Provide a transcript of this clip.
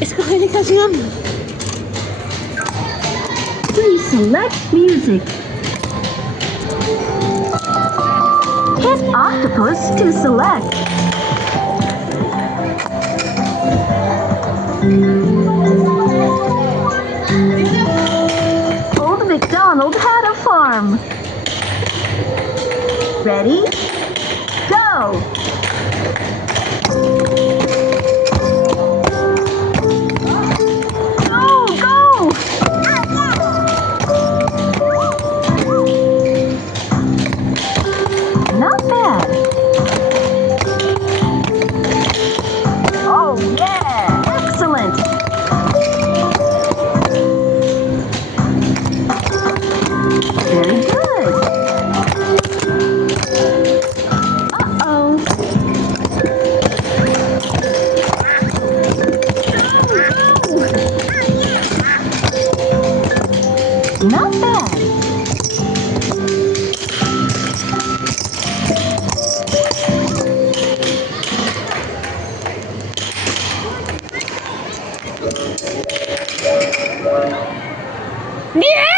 Escoge la canción. Please select music. Hit octopus to select. Old MacDonald had a farm. Ready? Go! Go, go! Not bad. Oh, yeah! Excellent! Very good. Uh-oh. Not bad. Yeah!